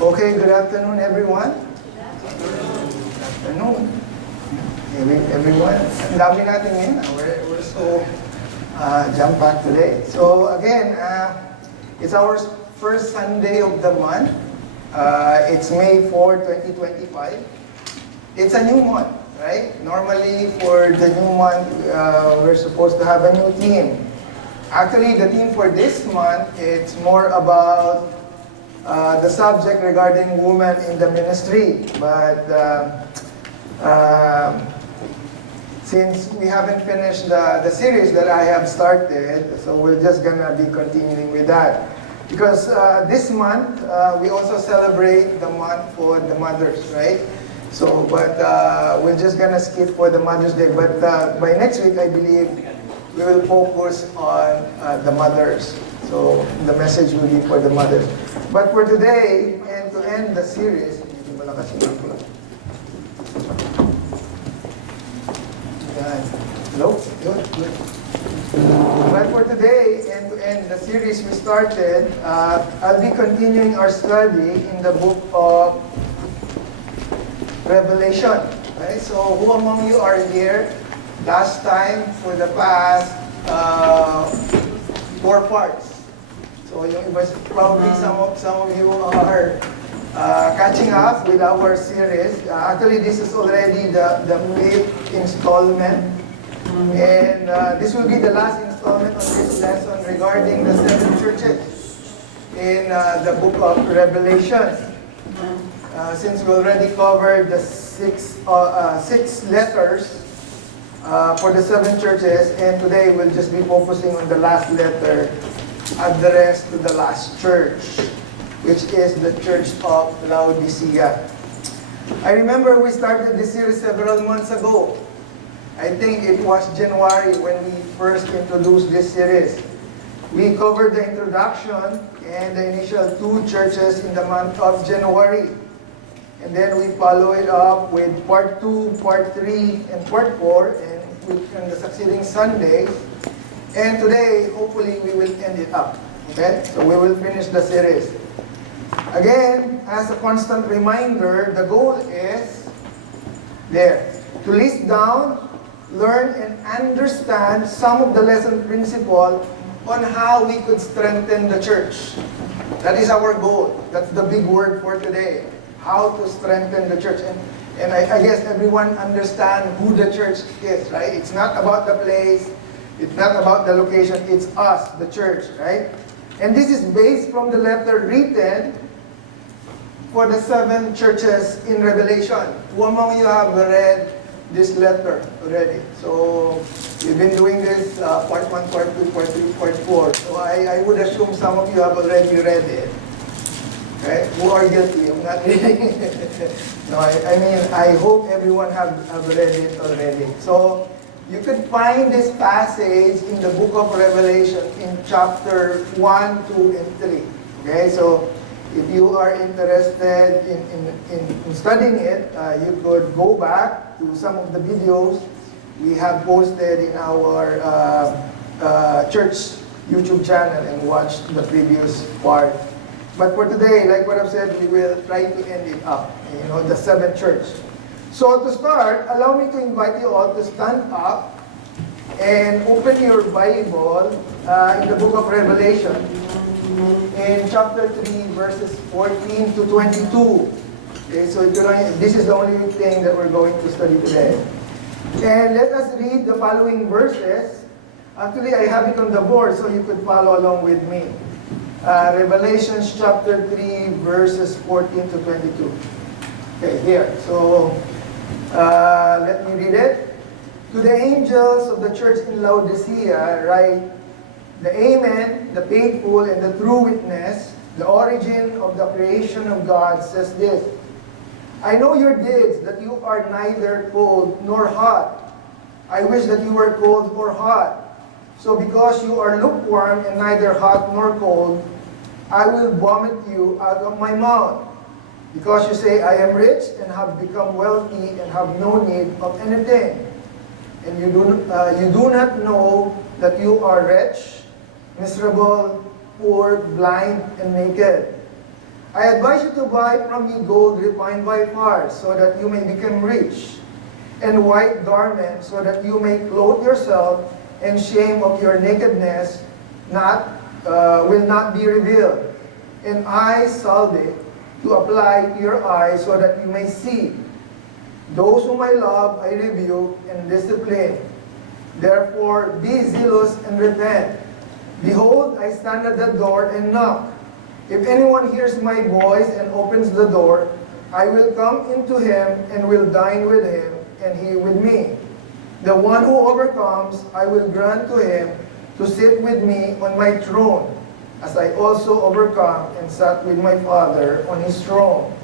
Okay, good afternoon, everyone. Good afternoon. Everyone. Ang dami natin ngayon. We're so jam-packed today. So again, it's our first Sunday of the month. It's May 4, 2025. It's a new month, right? Normally, for the new month, we're supposed to have a new theme. Actually, the theme for this month, it's more about the subject regarding women in the ministry. But since we haven't finished the series that I have started, so we're just gonna be continuing with that. Because this month, we also celebrate the month for the mothers, right? So, but we're just gonna skip for the Mother's Day. But by next week, I believe, we will focus on the mothers. So, the message will be for the mothers. But for today, and to end the series, hello? Good. But for today, and to end the series we started, I'll be continuing our study in the book of Revelation. Right? So, who among you are here last time for the past 4 parts? So yung iba, probably some of you are catching up with our series. Actually, this is already the 5th installment. And this will be the last installment on this lesson regarding the 7 churches in the book of Revelation. Since we already covered the 6 letters for the 7 churches, and today we'll just be focusing on the last letter addressed to the last church, which is the Church of Laodicea. I remember we started this series several months ago. I think it was January when we first introduced this series. We covered the introduction and the initial 2 churches in the month of January. And then we follow it up with part 2, part 3, and part 4, and on the succeeding Sundays. And today, hopefully, we will end it up. Okay? So we will finish the series. Again, as a constant reminder, the goal is there. To list down, learn, and understand some of the lesson principle on how we could strengthen the church. That is our goal. That's the big word for today. How to strengthen the church. And I guess everyone understands who the church is, right? It's not about the place. It's not about the location. It's us, the church, right? And this is based from the letter written for the 7 churches in Revelation. Who among you have read this letter already? So, we've been doing this part 1, part 2, part 3, part 4. So, I would assume some of you have already read it. Right? Who are guilty? I'm not reading it. No, I mean, I hope everyone have read it already. So, you could find this passage in the book of Revelation in chapter 1, 2, and 3. Okay, so if you are interested in studying it, you could go back to some of the videos we have posted in our church YouTube channel and watch the previous part. But for today, like what I've said, we will try to end it up, the 7th church. So to start, allow me to invite you all to stand up and open your Bible in the book of Revelation in chapter 3, verses 14 to 22. Okay, so this is the only thing that we're going to study today. And let us read the following verses. Actually, I have it on the board so you could follow along with me. Revelation chapter 3, verses 14 to 22. Okay, here. So, let me read it. To the angels of the church in Laodicea, write, the Amen, the faithful and the true witness, the origin of the creation of God, says this. I know your deeds, that you are neither cold nor hot. I wish that you were cold or hot. So because you are lukewarm and neither hot nor cold, I will vomit you out of my mouth. Because you say, I am rich and have become wealthy and have no need of anything. And you do not know that you are rich, miserable, poor, blind, and naked. I advise you to buy from me gold refined by fire, so that you may become rich, and white garments, so that you may clothe yourself, and shame of your nakedness will not be revealed. And eye salve to apply to your eyes, so that you may see. Those whom I love, I rebuke and discipline. Therefore, be zealous and repent. Behold, I stand at the door and knock. If anyone hears my voice and opens the door, I will come into him and will dine with him, and he with me. The one who overcomes, I will grant to him to sit with me on my throne, as I also overcome and sat with my Father on his throne.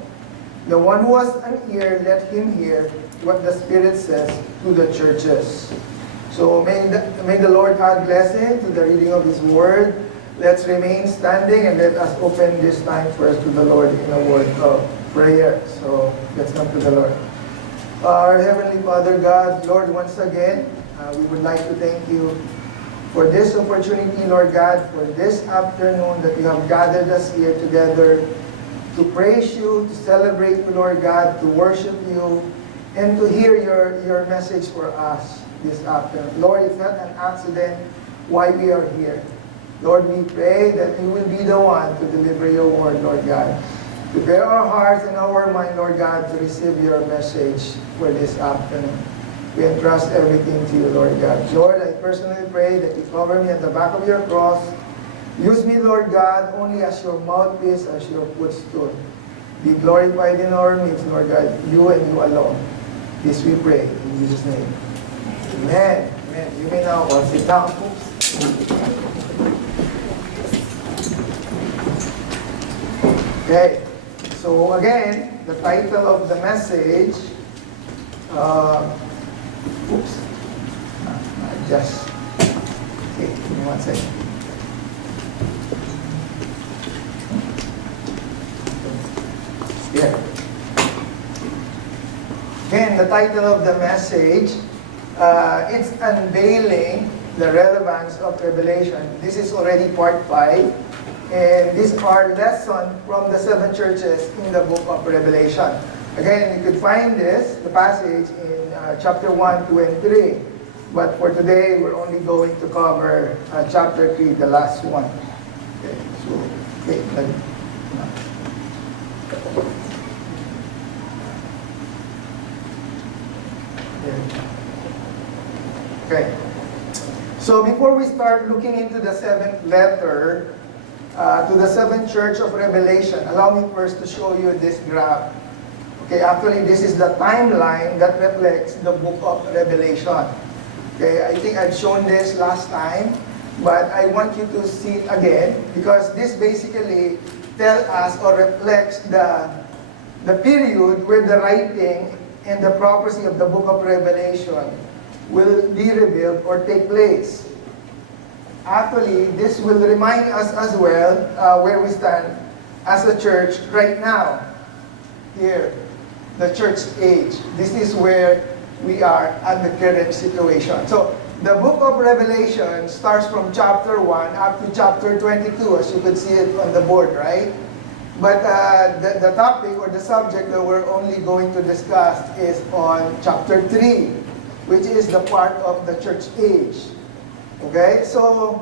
The one who has an ear, let him hear what the Spirit says to the churches. So may the Lord add blessing to the reading of His Word. Let's remain standing and let us open this time first to the Lord in a word of prayer. So let's come to the Lord. Our Heavenly Father God, Lord, once again, we would like to thank you for this opportunity, Lord God, for this afternoon that you have gathered us here together to praise you, to celebrate you, Lord God, to worship you, and to hear your message for us this afternoon. Lord, it's not an accident why we are here. Lord, we pray that you will be the one to deliver your word, Lord God. Prepare our hearts and our mind, Lord God, to receive your message for this afternoon. We entrust everything to you, Lord God. Lord, I personally pray that you cover me at the back of your cross. Use me, Lord God, only as your mouthpiece, as your footstool. Be glorified in our midst, Lord God, you and you alone. This we pray in Jesus' name. Amen. Amen. You may now all sit down. Okay. So again, the title of the message, okay, give me 1 second. Here. Again, the title of the message, it's unveiling the relevance of Revelation. This is already part 5. And these are lessons from the 7 churches in the book of Revelation. Again, you could find the passage in chapter 1, 2, and 3. But for today, we're only going to cover chapter 3, the last one. Okay, so, wait, okay. So before we start looking into the 7th letter, to the 7th church of Revelation, allow me first to show you this graph. Okay, actually this is the timeline that reflects the book of Revelation. Okay, I think I've shown this last time, but I want you to see it again because this basically tells us or reflects the period where the writing and the prophecy of the book of Revelation will be revealed or take place. Actually, this will remind us as well where we stand as a church right now. Here, the church age. This is where we are at the current situation. So, the book of Revelation starts from chapter 1 up to chapter 22, as you could see it on the board, right? But the topic or the subject that we're only going to discuss is on chapter 3, which is the part of the church age. Okay, so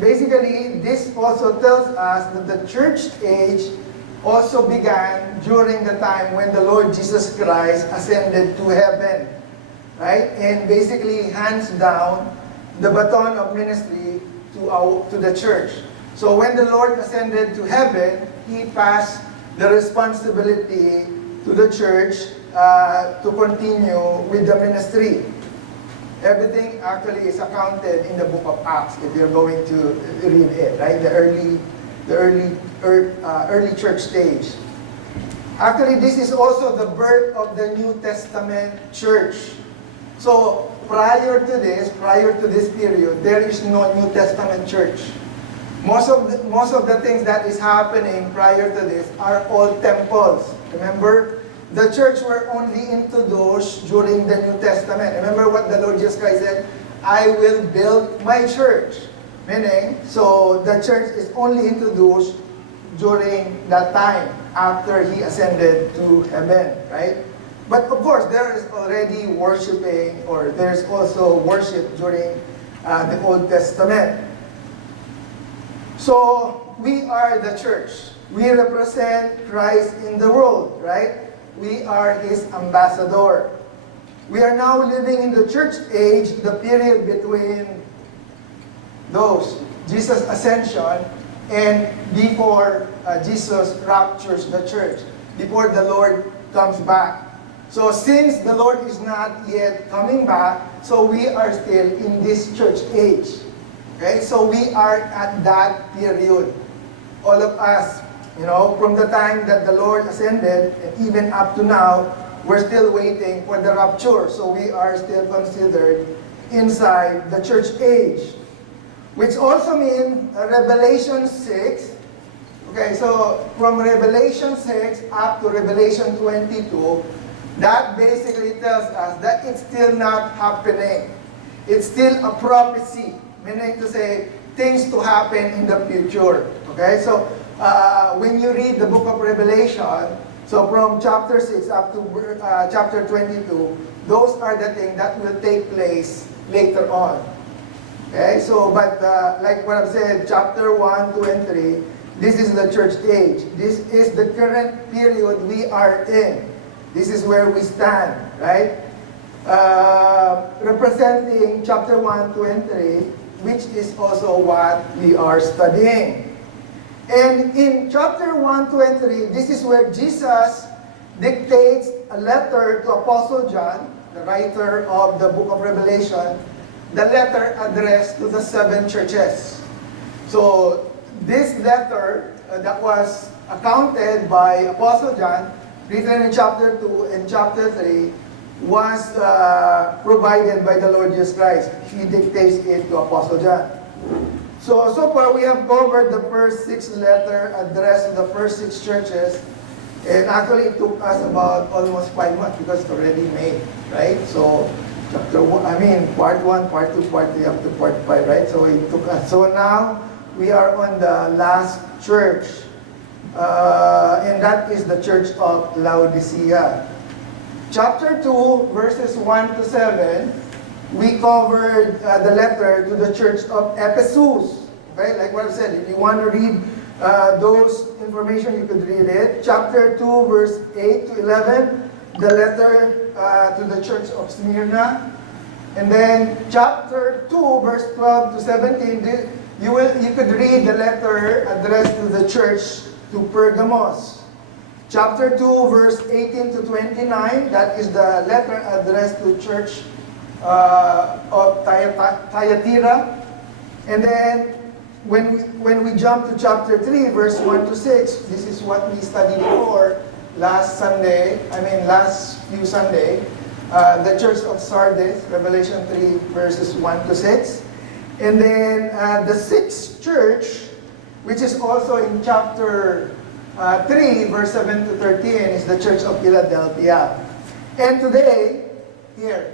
basically this also tells us that the church age also began during the time when the Lord Jesus Christ ascended to heaven, right? And basically hands down the baton of ministry to the church. So when the Lord ascended to heaven, He passed the responsibility to the church to continue with the ministry. Everything actually is accounted in the book of Acts if you're going to read it, right? The early church stage. Actually, this is also the birth of the New Testament church. So prior to this period, there is no New Testament church. Most of the things that is happening prior to this are all temples. Remember? The church were only introduced during the New Testament. Remember what the Lord Jesus Christ said? I will build my church. Meaning, so the church is only introduced during that time after he ascended to heaven, right? But of course, there is already worshiping, or there's also worship during the Old Testament. So, we are the church. We represent Christ in the world, right? We are His ambassador. We are now living in the church age, the period between Jesus' ascension and before Jesus raptures the church, before the Lord comes back. So since the Lord is not yet coming back, so we are still in this church age. Okay, so we are at that period. All of us, from the time that the Lord ascended, and even up to now, we're still waiting for the rapture. So we are still considered inside the church age. Which also means Revelation 6. Okay, so from Revelation 6 up to Revelation 22, that basically tells us that it's still not happening. It's still a prophecy, meaning to say things to happen in the future. Okay, so when you read the book of Revelation, so from chapter 6 up to chapter 22, those are the things that will take place later on. Okay, so but like what I've said, chapter 1, 2, and 3, this is the church age. This is the current period we are in. This is where we stand, right? Representing chapter 1, 2, and 3, which is also what we are studying. And in chapter 1, 2, and 3, this is where Jesus dictates a letter to Apostle John, the writer of the book of Revelation, the letter addressed to the 7 churches. So this letter that was accounted by Apostle John, written in chapter 2 and chapter 3, was provided by the Lord Jesus Christ. He dictates it to Apostle John. So far we have covered the first 6 letters addressed to the first 6 churches. And actually it took us about almost 5 months because it's already May, right? So chapter 1, part 1, part 2, part 3, up to part 5, right? So it took us. So now we are on the last church. And that is the church of Laodicea. Chapter 2, verses 1 to 7, we covered the letter to the church of Ephesus. Okay, like what I said, if you want to read those information, you could read it. Chapter 2, verse 8 to 11, the letter to the church of Smyrna. And then chapter 2, verse 12 to 17, you could read the letter addressed to the church to Pergamos. Chapter 2, verse 18 to 29, that is the letter addressed to church of Thyatira. And then when we jump to chapter 3, verse 1 to 6, this is what we studied before last few Sunday, the church of Sardis, Revelation 3, verses 1 to 6. And then the 6th church, which is also in chapter 3, verse 7 to 13, is the church of Philadelphia. And today, here,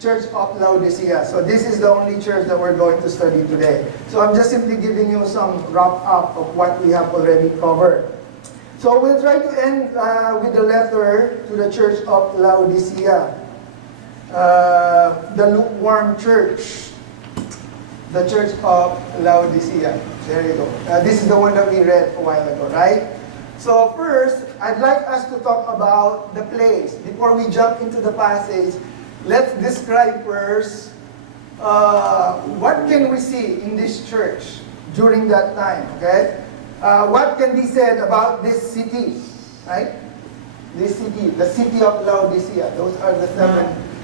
church of Laodicea. So this is the only church that we're going to study today. So I'm just simply giving you some wrap up of what we have already covered. So we'll try to end with the letter to the church of Laodicea, the lukewarm church, the church of Laodicea. There you go. This is the one that we read a while ago, right? So first, I'd like us to talk about the place. Before we jump into the passage, let's describe first what can we see in this church during that time, okay? What can be said about this city, right? This city, the city of Laodicea. Those are the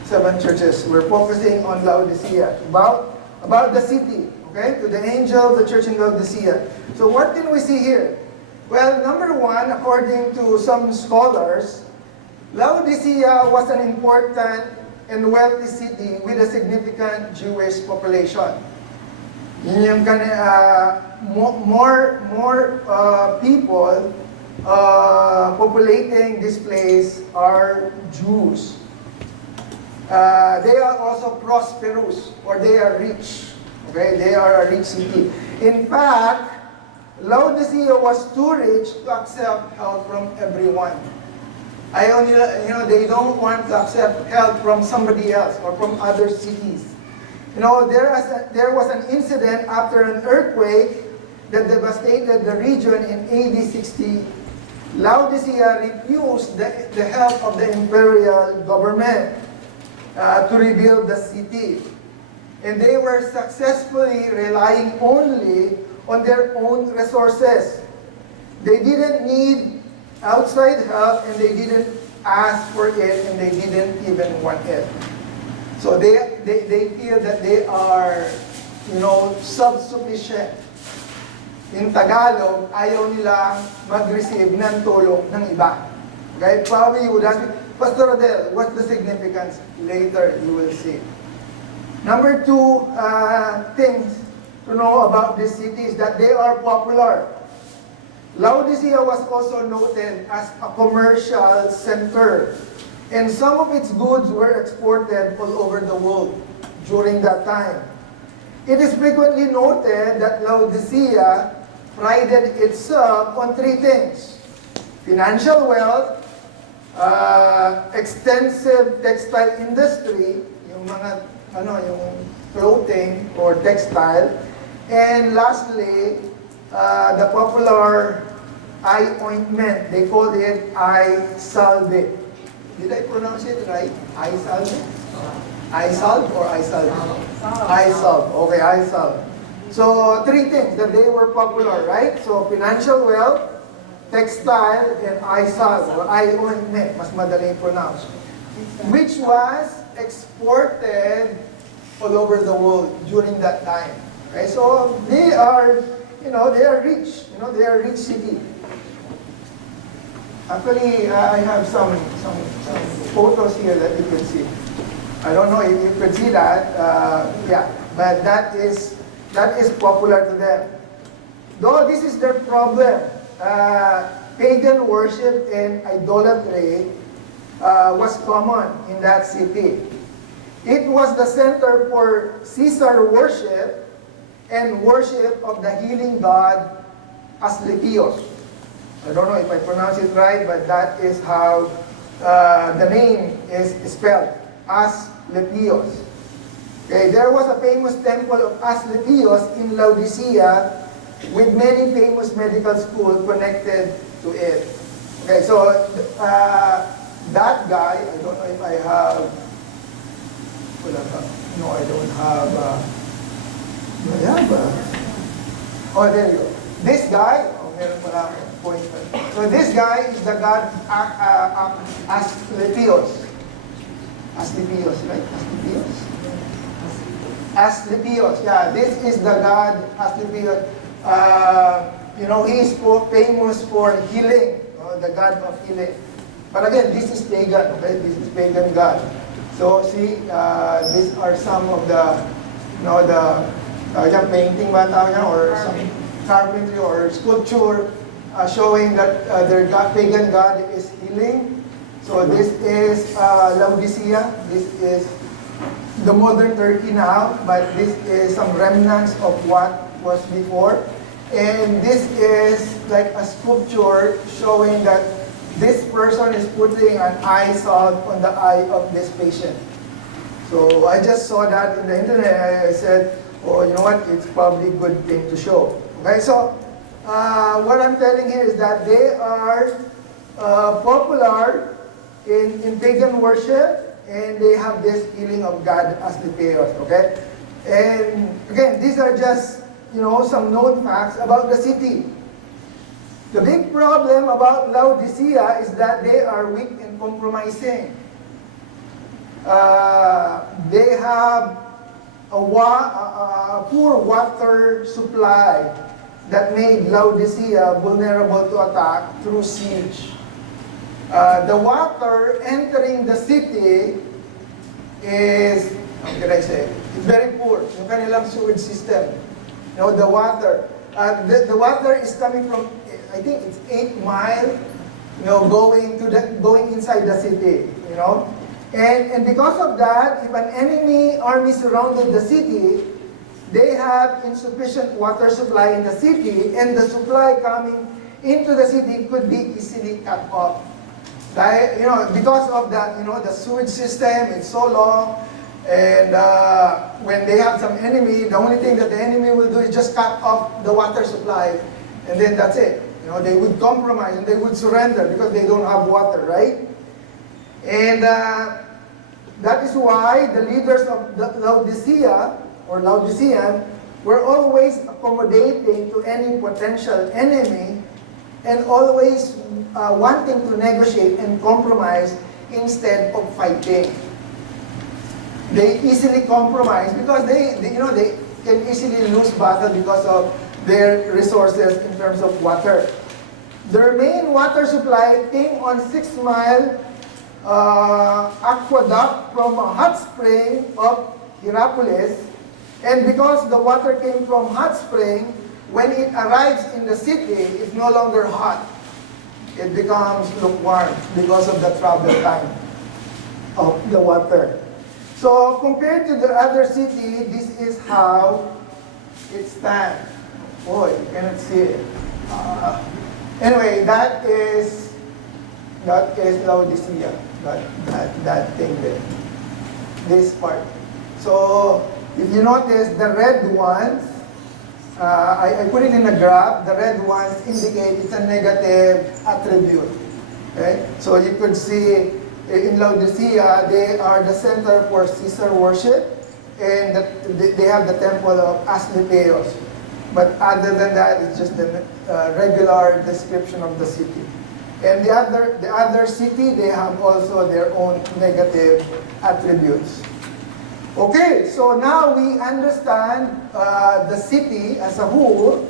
seven churches. We're focusing on Laodicea, about the city, okay? To the angel of the church in Laodicea. So what can we see here? Well, number one, according to some scholars, Laodicea was an important and wealthy city with a significant Jewish population. Yun yung more people populating this place are Jews. They are also prosperous, or they are rich. Okay, they are a rich city. In fact, Laodicea was too rich to accept help from everyone. They don't want to accept help from somebody else or from other cities. There was an incident after an earthquake that devastated the region in AD 60. Laodicea refused the help of the imperial government to rebuild the city. And they were successfully relying only on their own resources. They didn't need outside help, and they didn't ask for it, and they didn't even want it. So they feel that they are, self-sufficient. In Tagalog, ayaw nilang mag-receive ng tulong ng iba. Okay? Probably you would ask me, Pastor Rodel, what's the significance? Later, you will see. Number two things to know about this city is that they are popular. Laodicea was also noted as a commercial center, and some of its goods were exported all over the world during that time. It is frequently noted that Laodicea prided itself on three things: financial wealth, extensive textile industry, yung clothing or textile, and lastly, the popular eye ointment. They called it eye salve. Did I pronounce it right? Eye salve? Eye salve or eye salve? Eye salve. Okay, eye salve. So, three things that they were popular, right? So, financial wealth, textile, and eye salve or eye ointment. Mas madaling pronounce. Which was exported all over the world during that time. Okay, so they are rich. They are rich city. Actually, I have some photos here that you can see. I don't know if you could see that. But that is popular to them. Though this is their problem, pagan worship and idolatry was common in that city. It was the center for Caesar worship and worship of the healing god Asclepius. I don't know if I pronounce it right, but that is how the name is spelled, Asclepius. Okay, there was a famous temple of Asclepius in Laodicea with many famous medical schools connected to it. Okay, so that guy, I don't know if I have, no, I don't have, there you go. This guy, meron pala akong point. So this guy is the god Asclepius. Asclepius, right? Asclepius, yeah, this is the god Asclepius. He is famous for healing, the god of healing. But again, this is pagan, okay? This is pagan god. So see, these are some of the, painting ba tawag niya, or some carpentry or sculpture showing that their pagan god is healing. So this is Laodicea. This is the modern Turkey now, but this is some remnants of what was before. And this is like a sculpture showing that this person is putting an eye salve on the eye of this patient. So I just saw that in the internet. I said, oh, you know what? It's probably a good thing to show. Okay, so what I'm telling here is that they are popular in pagan worship, and they have this healing of God Asclepius. Okay, and again, these are just some known facts about the city. The big problem about Laodicea is that they are weak and compromising. They have a poor water supply that made Laodicea vulnerable to attack through siege. The water entering the city is, how can I say, it's very poor. Yung kanilang sewage system. The water. The water is coming from, I think it's 8 miles, going inside the city, And because of that, if an enemy army surrounded the city, they had have insufficient water supply in the city, and the supply coming into the city could be easily cut off. Because of that, the sewage system is so long, and when they have some enemy, the only thing that the enemy will do is just cut off the water supply, and then that's it. They would compromise and they would surrender because they don't have water, right? And that is why the leaders of Laodicea, or Laodicean, were always accommodating to any potential enemy and always wanting to negotiate and compromise instead of fighting. They easily compromise because they can easily lose battle because of their resources in terms of water. Their main water supply came on 6-mile aqueduct from a hot spring of Hierapolis, and because the water came from hot spring, when it arrives in the city, it's no longer hot. It becomes lukewarm because of the travel time of the water. So compared to the other city, this is how it stands. Boy, you cannot see it. Anyway, that is Laodicea. That thing there. This part. So if you notice, the red ones, I put it in a graph. The red ones indicate it's a negative attribute. Okay? So you could see in Laodicea, they are the center for Caesar worship, and they have the temple of Asclepios. But other than that, it's just the regular description of the city. And the other city, they have also their own negative attributes. Okay, so now we understand the city as a whole.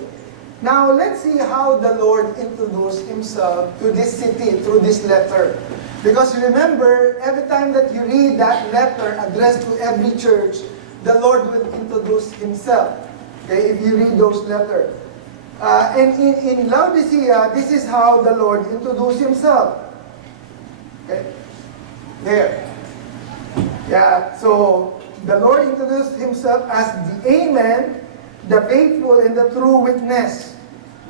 Now let's see how the Lord introduced Himself to this city through this letter. Because remember, every time that you read that letter addressed to every church, the Lord will introduce Himself. Okay, if you read those letters. And in Laodicea, this is how the Lord introduced Himself. Okay? There. Yeah, so the Lord introduced Himself as the Amen, the faithful and the true witness.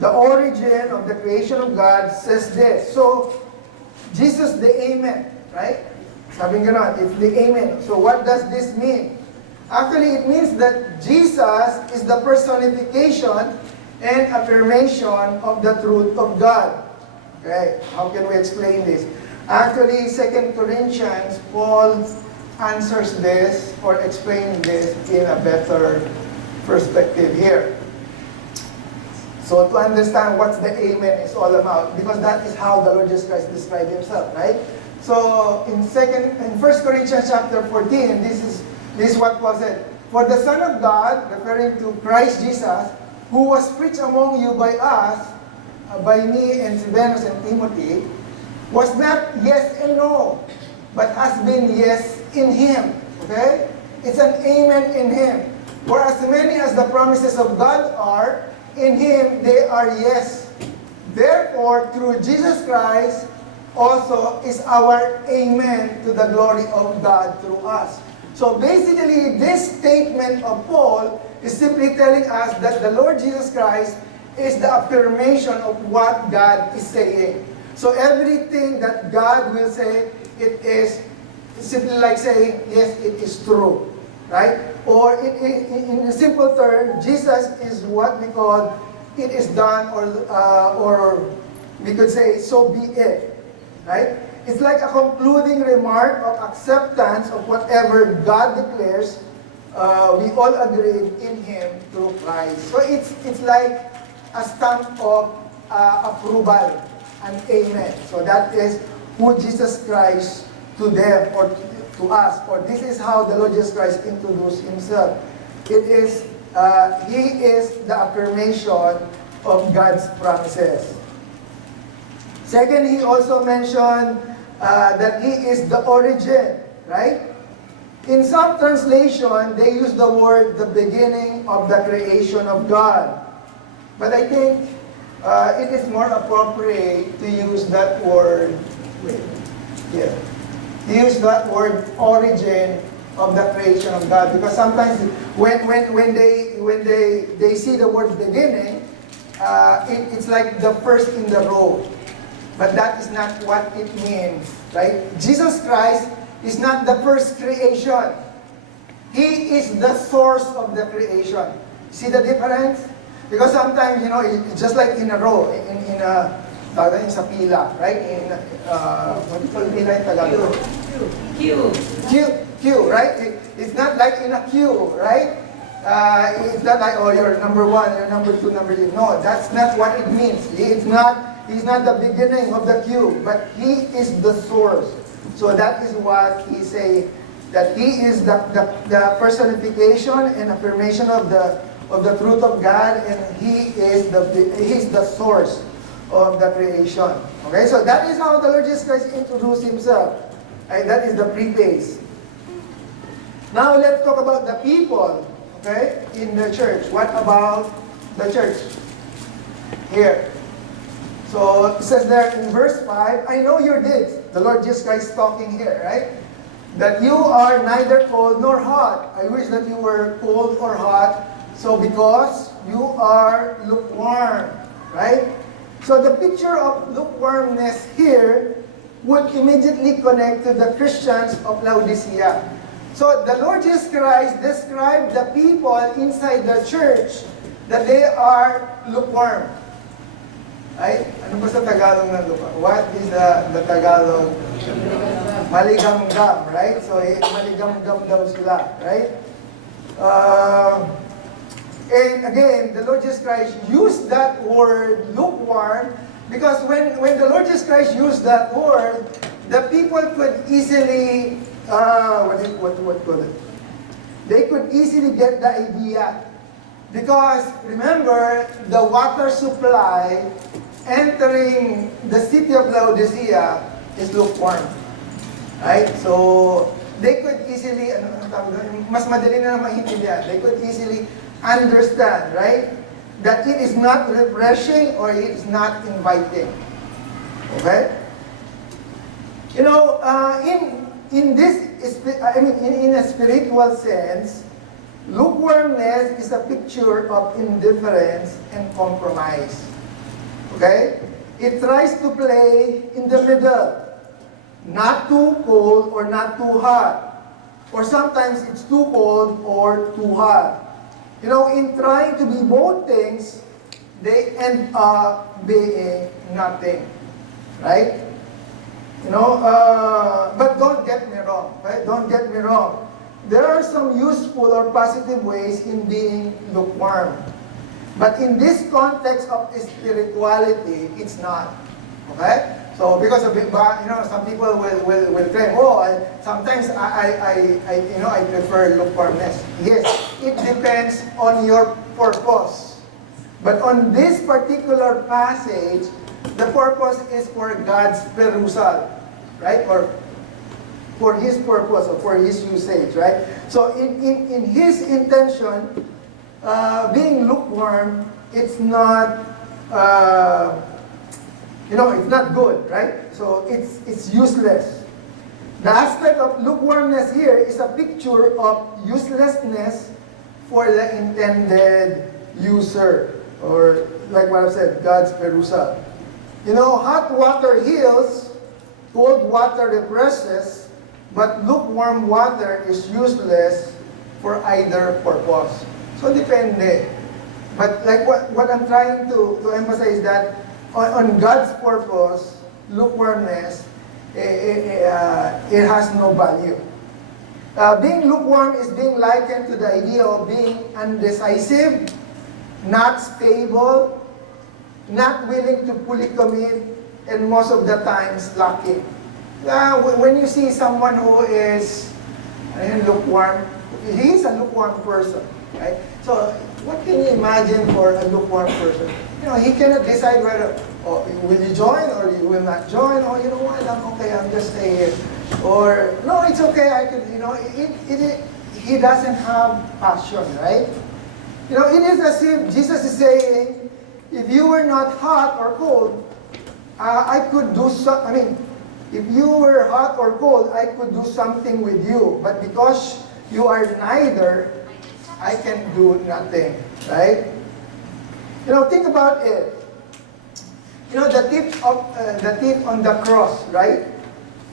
The origin of the creation of God says this. So, Jesus the Amen, right? Sabi nga naman, it's the Amen. So what does this mean? Actually, it means that Jesus is the personification and affirmation of the truth of God. Okay, how can we explain this? Actually, 2 Corinthians, Paul answers this or explains this in a better perspective here. So to understand what the Amen is all about, because that is how the Lord Jesus Christ described Himself, right? So in 1 Corinthians chapter 14, this is what Paul said. For the Son of God, referring to Christ Jesus, who was preached among you by us, by me and Silvanus and Timothy, was not yes and no, but has been yes in Him. Okay? It's an amen in Him. For as many as the promises of God are, in Him they are yes. Therefore, through Jesus Christ also is our amen to the glory of God through us. So basically, this statement of Paul is simply telling us that the Lord Jesus Christ is the affirmation of what God is saying. So everything that God will say, it is simply like saying, yes, it is true. Right? Or in a simple term, Jesus is what we call, it is done, or we could say, so be it. Right? It's like a concluding remark of acceptance of whatever God declares. We all agree in Him through Christ. So it's like a stamp of approval, an amen. So that is who Jesus Christ to them or to us. For this is how the Lord Jesus Christ introduced Himself. It is He is the affirmation of God's promises. Second, He also mentioned that He is the origin, right? In some translation, they use the word the beginning of the creation of God. But I think it is more appropriate to use that word, to use that word origin of the creation of God. Because sometimes when they see the word beginning, it's like the first in the row. But that is not what it means, right? Jesus Christ is not the first creation. He is the source of the creation. See the difference? Because sometimes, it's just like in a row, in a, tawag sa pila, right? What do you call pila in Tagalog? Queue, right? It's not like in a queue, right? It's not like, oh, you're number one, you're number two, number three. No, that's not what it means. He's not the beginning of the queue, but He is the source. So that is what He's saying, that He is the personification and affirmation of the truth of God, and He's the source of the creation. Okay, so that is how the Lord Jesus Christ introduced Himself. And that is the preface. Now let's talk about the people, okay, in the church. What about the church? Here. So it says there in verse 5, I know your deeds. The Lord Jesus Christ talking here, right? That you are neither cold nor hot. I wish that you were cold or hot. So because you are lukewarm, right? So the picture of lukewarmness here would immediately connect to the Christians of Laodicea. So the Lord Jesus Christ described the people inside the church that they are lukewarm. Right? Ano ba sa Tagalog ng lukewarm? What is the Tagalog? Maligamgam, right? So maligamgam daw sila, right? And again, the Lord Jesus Christ used that word lukewarm because when the Lord Jesus Christ used that word, the people could easily, what call it? They could easily get the idea. Because remember, the water supply entering the city of Laodicea is lukewarm. Right? So, they could easily, mas madali na maintindihan. They could easily understand, right? That it is not refreshing or it is not inviting. Okay? In a spiritual sense, lukewarmness is a picture of indifference and compromise. Okay? It tries to play in the middle. Not too cold or not too hot. Or sometimes it's too cold or too hot. In trying to be both things, they end up being nothing. Right? But don't get me wrong. Right? Don't get me wrong. There are some useful or positive ways in being lukewarm. But in this context of spirituality, it's not. Okay? So because of some people will claim, sometimes I prefer lukewarmness. Yes, it depends on your purpose. But on this particular passage, the purpose is for God's perusal, right? Or for His purpose or for His usage, right? So in His intention, being lukewarm, it's not. It's not good, right? So it's useless. The aspect of lukewarmness here is a picture of uselessness for the intended user, or like what I said, God's perusal. Hot water heals, cold water represses, but lukewarm water is useless for either purpose. So depende. But like what I'm trying to emphasize that on God's purpose, lukewarmness, it has no value. Being lukewarm is being likened to the idea of being undecisive, not stable, not willing to fully commit, and most of the times lacking. When you see someone who is lukewarm, he is a lukewarm person, right? So what can you imagine for a lukewarm person? He cannot decide whether, will you join or you will not join, or what, I'm okay, I'm just stay here. Or, no, it's okay, I could, he doesn't have passion, right? It is as if Jesus is saying, if you were not hot or cold, I could do if you were hot or cold, I could do something with you. But because you are neither, I can do nothing. Right? Think about it. The thief on the cross, right?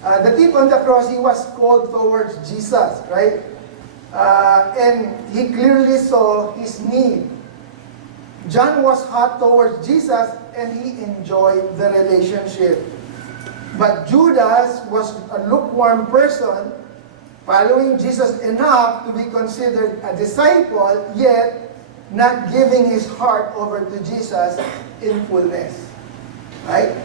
The thief on the cross, he was called towards Jesus, right? And he clearly saw his need. John was hot towards Jesus and he enjoyed the relationship. But Judas was a lukewarm person, following Jesus enough to be considered a disciple, yet not giving his heart over to Jesus in fullness. Right?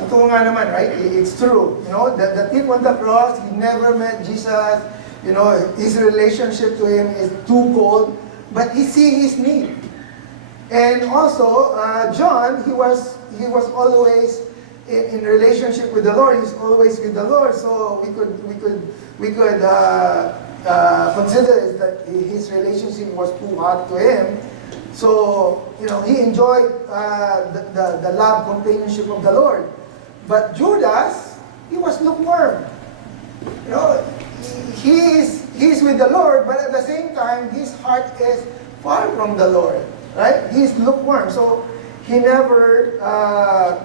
Totoo nga naman, right? It's true. The thief on the cross, he never met Jesus. His relationship to him is too cold, but he see his need. And also, John, he was always in relationship with the Lord. He's always with the Lord. So we could consider that his relationship was too hot to him. So he enjoyed the love, companionship of the Lord. But Judas, he was lukewarm. He's with the Lord, but at the same time, his heart is far from the Lord. Right? He's lukewarm. So he never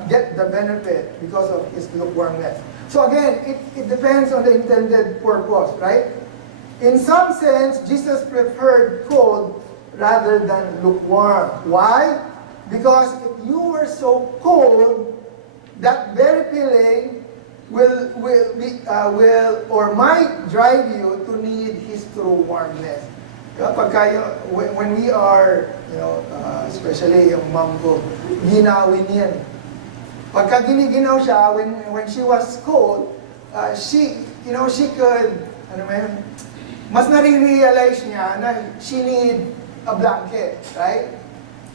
get the benefit because of his lukewarmness. So again, it depends on the intended purpose, right? In some sense, Jesus preferred cold rather than lukewarm. Why? Because if you were so cold, that very feeling will might drive you to need His true warmness. When we are, especially yung mom ko, ginawin yan. Pagka giniginaw siya, when she was cold, she could, mas nare-realize niya na she need a blanket, right?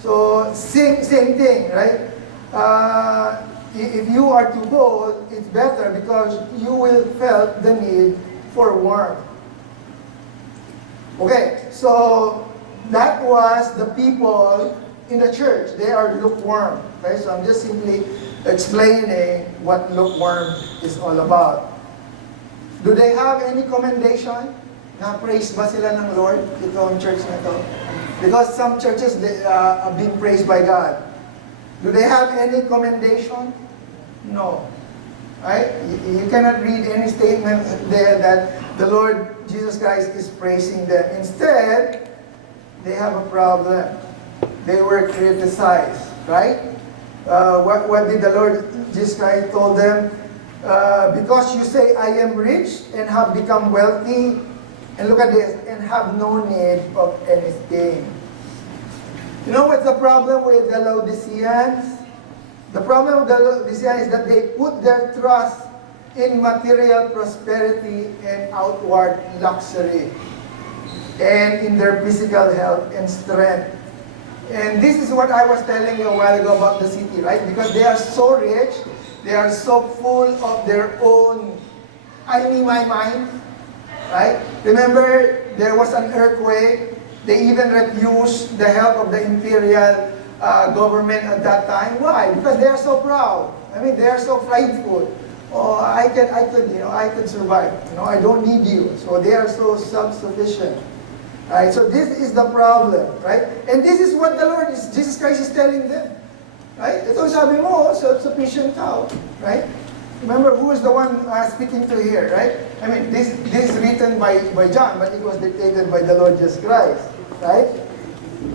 So, same thing, right? If you are too cold, it's better because you will felt the need for warmth. Okay, so that was the people in the church. They are lukewarm. Okay, so I'm just simply explaining what lukewarm is all about. Do they have any commendation? Na-praise ba sila ng Lord itong church na ito? Because some churches are being praised by God. Do they have any commendation? No. Right? You cannot read any statement there that the Lord Jesus Christ is praising them. Instead, they have a problem. They were criticized. Right? What did the Lord Jesus Christ told them? Because you say, I am rich and have become wealthy, and look at this, and have no need of anything. You know what's the problem with the Laodiceans? The problem with the Laodiceans is that they put their trust in material prosperity and outward luxury, and in their physical health and strength. And this is what I was telling you a while ago about the city, right? Because they are so rich, they are so full of their own, my mind, right? Remember, there was an earthquake. They even refused the help of the imperial government at that time. Why? Because they are so proud. They are so prideful. Oh, I could survive. I don't need you. So they are so self-sufficient. Right? So this is the problem, right? And this is what the Lord Jesus Christ is telling them. Right? Ito sabi mo, self-sufficient ka, right? Remember, who is the one speaking to here, right? This is written by John, but it was dictated by the Lord Jesus Christ, right?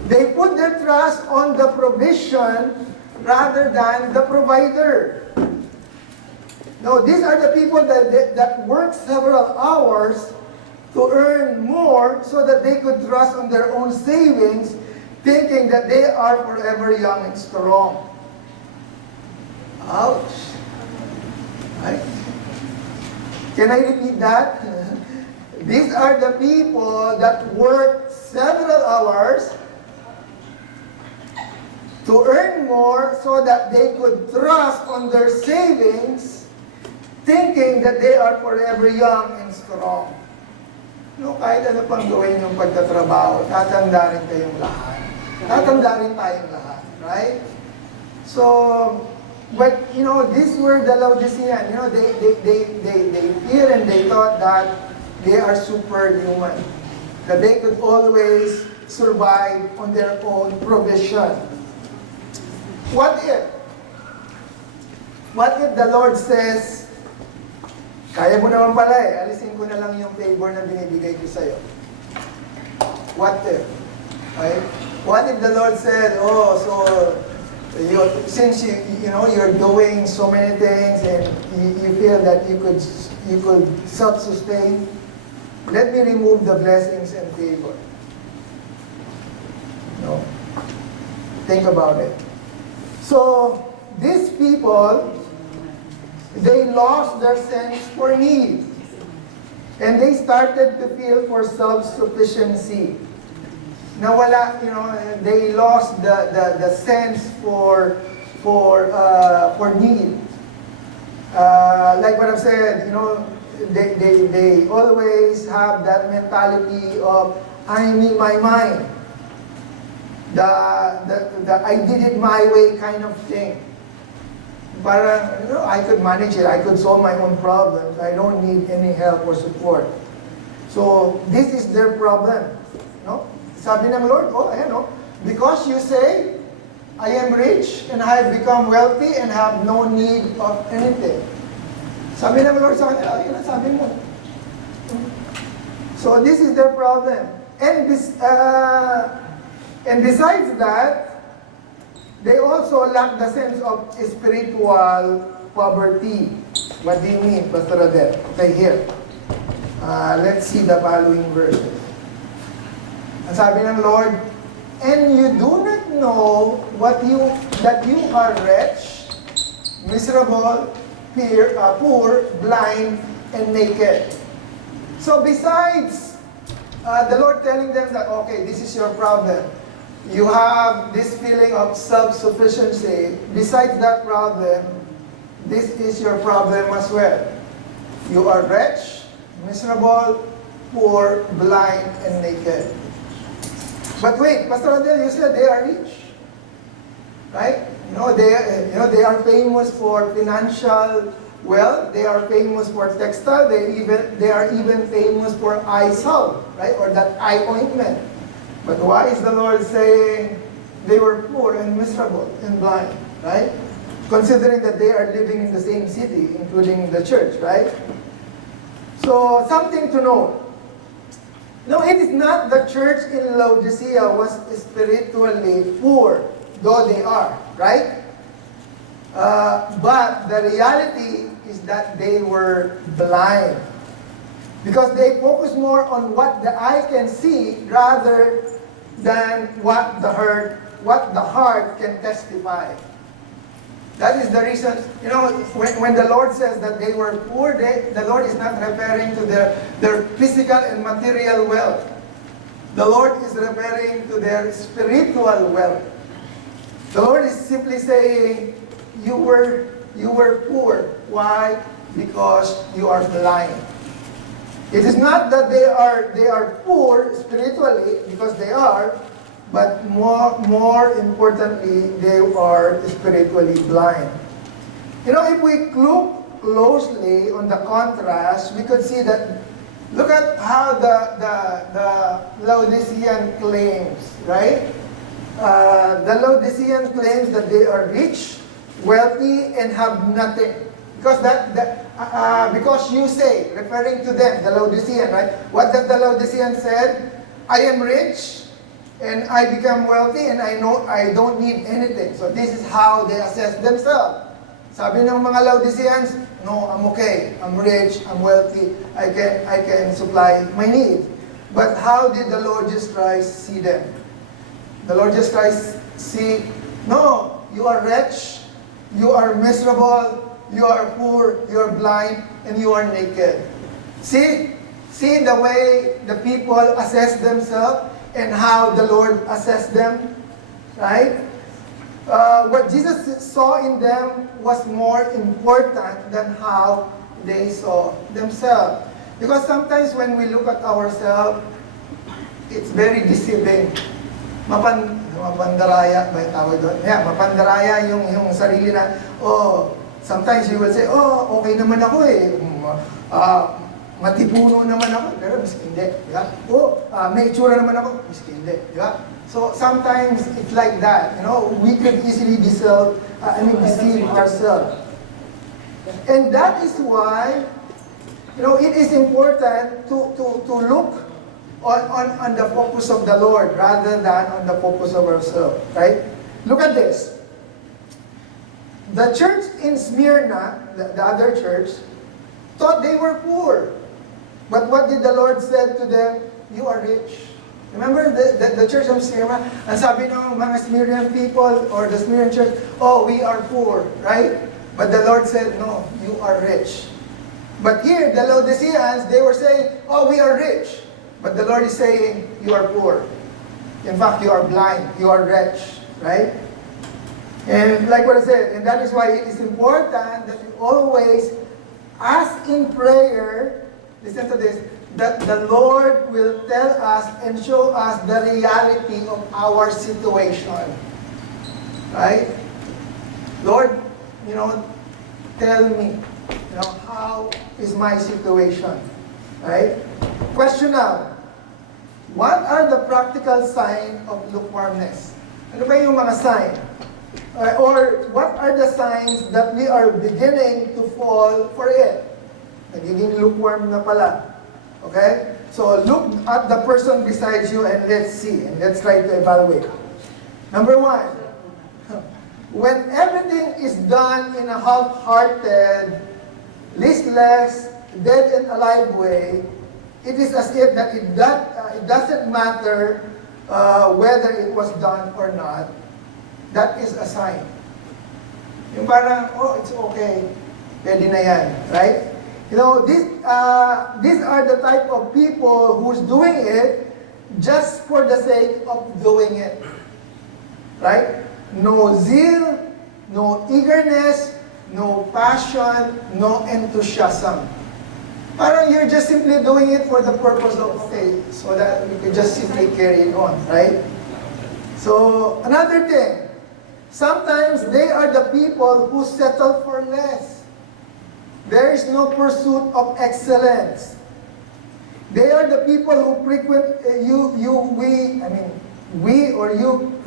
They put their trust on the provision rather than the provider. Now, these are the people that work several hours to earn more so that they could trust on their own savings, thinking that they are forever young and strong. Ouch. Right? Can I repeat that? These are the people that work several hours to earn more so that they could trust on their savings, thinking that they are forever young and strong. Kahit ano pang gawin yung pagtatrabaho, tatanda rin kayong lahat. Tatanda rin tayong lahat. Right? So, but, these were the Laodiceans. They fear and they thought that they are superhuman. That they could always survive on their own provision. What if? What if the Lord says, kaya mo naman pala alisin ko na lang yung favor na binibigay ko sa'yo. What if? Right? What if the Lord said, oh, so, since you're doing so many things and you feel that you could self-sustain, let me remove the blessings and favor. No? Think about it. So, these people, they lost their sense for need. And they started to feel for self-sufficiency. Nawala, they lost the sense for need. Like what I've said, they always have that mentality of, I need my mind. The I did it my way kind of thing. Parang, I could manage it. I could solve my own problems. I don't need any help or support. So, this is their problem. No? Sabi ng Lord, because you say, I am rich and I have become wealthy and have no need of anything. Sabi ng Lord sa kanila, yun ang sabi mo. So, this is their problem. And besides that, they also lack the sense of spiritual poverty. What do you mean, Pastor Adel? Okay, here. Let's see the following verses. Ang sabi ng Lord, and you do not know that you are wretched, miserable, poor, blind, and naked. So besides the Lord telling them that, okay, this is your problem, you have this feeling of self-sufficiency. Besides that problem, this is your problem as well. You are wretched, miserable, poor, blind, and naked. But wait, Pastor Adel, you said they are rich, right? They are famous for financial wealth. They are famous for textile. They are even famous for eye salve, right? Or that eye ointment. But why is the Lord saying they were poor and miserable and blind, right? Considering that they are living in the same city, including the church, right? So, something to know. No, it is not the church in Laodicea was spiritually poor, though they are, right? But the reality is that they were blind. Because they focus more on what the eye can see rather than what the heart can testify. That is the reason, when the Lord says that they were poor, the Lord is not referring to their physical and material wealth. The Lord is referring to their spiritual wealth. The Lord is simply saying, you were poor. Why? Because you are blind. It is not that they are poor spiritually, because they are, but more importantly, they are spiritually blind. If we look closely on the contrast, we could see that, look at how the Laodicean claims, right? The Laodicean claims that they are rich, wealthy, and have nothing. Because you say, referring to them, the Laodicean, right? What does the Laodicean say? I am rich, and I become wealthy, and I know I don't need anything. So this is how they assess themselves. Sabi ng mga Laodiceans, no, I'm okay. I'm rich, I'm wealthy, I can supply my needs. But how did the Lord Jesus Christ see them? The Lord Jesus Christ see, no, you are rich, you are miserable, you are poor, you are blind, and you are naked. See the way the people assess themselves and how the Lord assessed them, right? What Jesus saw in them was more important than how they saw themselves. Because sometimes when we look at ourselves, it's very deceiving. Mapandaraya ba yung tawag doon? Yeah, mapandaraya yung sarili na, sometimes you will say, okay naman ako eh. Matipuno naman ako, pero miski hindi. Di ba? O, may itsura naman ako, miski hindi. Di ba? So, sometimes it's like that. You know, we could easily deceive ourselves. And that is why, you know, it is important to look on the focus of the Lord rather than on the focus of ourselves. Right? Look at this. The church in Smyrna, the other church, thought they were poor. But what did the Lord say to them? You are rich. Remember the church of Smyrna? Ang sabi ng mga Smyrnian people or the Smyrnian church, oh, we are poor, right? But the Lord said, no, you are rich. But here, the Laodiceans, they were saying, oh, we are rich. But the Lord is saying, you are poor. In fact, you are blind, you are wretched, right? And like what I said, and that is why it is important that we always ask in prayer, listen to this, that the Lord will tell us and show us the reality of our situation. Right? Lord, you know, tell me, you know, how is my situation? Right? Question now, what are the practical signs of lukewarmness? Ano ba yung mga sign? Or what are the signs that we are beginning to fall for it? Nagiging lukewarm na pala. Okay? So look at the person beside you and let's see. And let's try to evaluate. Number one, when everything is done in a half-hearted, listless, dead and alive way, it is as if that it doesn't matter whether it was done or not. That is a sign. Yung parang, oh, it's okay. Pwede na yan. Right? You know, these are the type of people who's doing it just for the sake of doing it. Right? No zeal, no eagerness, no passion, no enthusiasm. Parang you're just simply doing it for the purpose of, okay, so that you can just simply carry it on. Right? So, another thing. Sometimes they are the people who settle for less. There is no pursuit of excellence. They are the people who we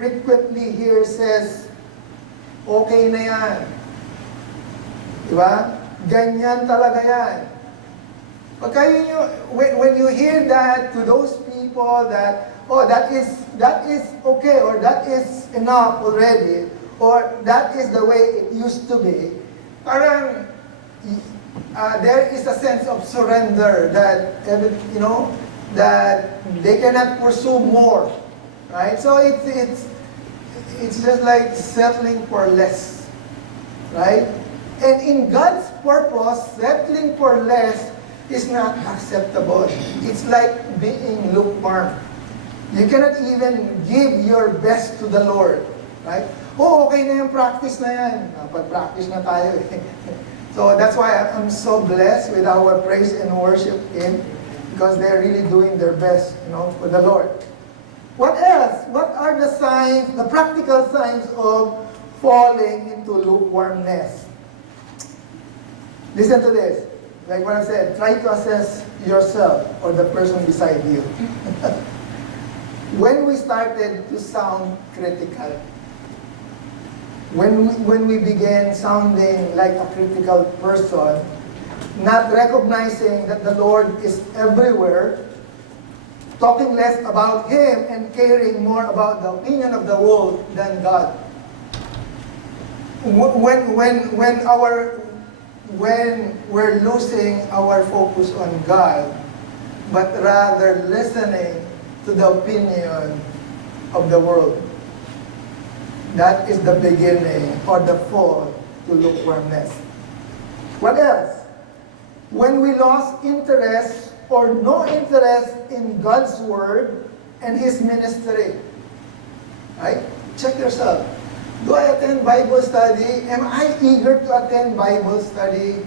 frequently hear says, okay na yan. Diba? Ganyan talaga yan. When you hear that to those people that, oh, that is okay, or that is enough already, or that is the way it used to be, parang there is a sense of surrender that, you know, that they cannot pursue more, right? So it's just like settling for less, right? And in God's purpose, settling for less is not acceptable. It's like being lukewarm. You cannot even give your best to the Lord, right? Oh, okay na yung practice na yan. Pag-practice na tayo eh. So that's why I'm so blessed with our praise and worship team because they're really doing their best, you know, for the Lord. What else? What are the signs, the practical signs of falling into lukewarmness? Listen to this. Like what I said, try to assess yourself or the person beside you. When we started to sound critical, when we began sounding like a critical person, not recognizing that the Lord is everywhere, talking less about Him and caring more about the opinion of the world than God. When we're losing our focus on God, but rather listening to the opinion of the world. That is the beginning or the fall to lukewarmness. What else? When we lost interest or no interest in God's Word and His ministry. Right? Check yourself. Do I attend Bible study? Am I eager to attend Bible study?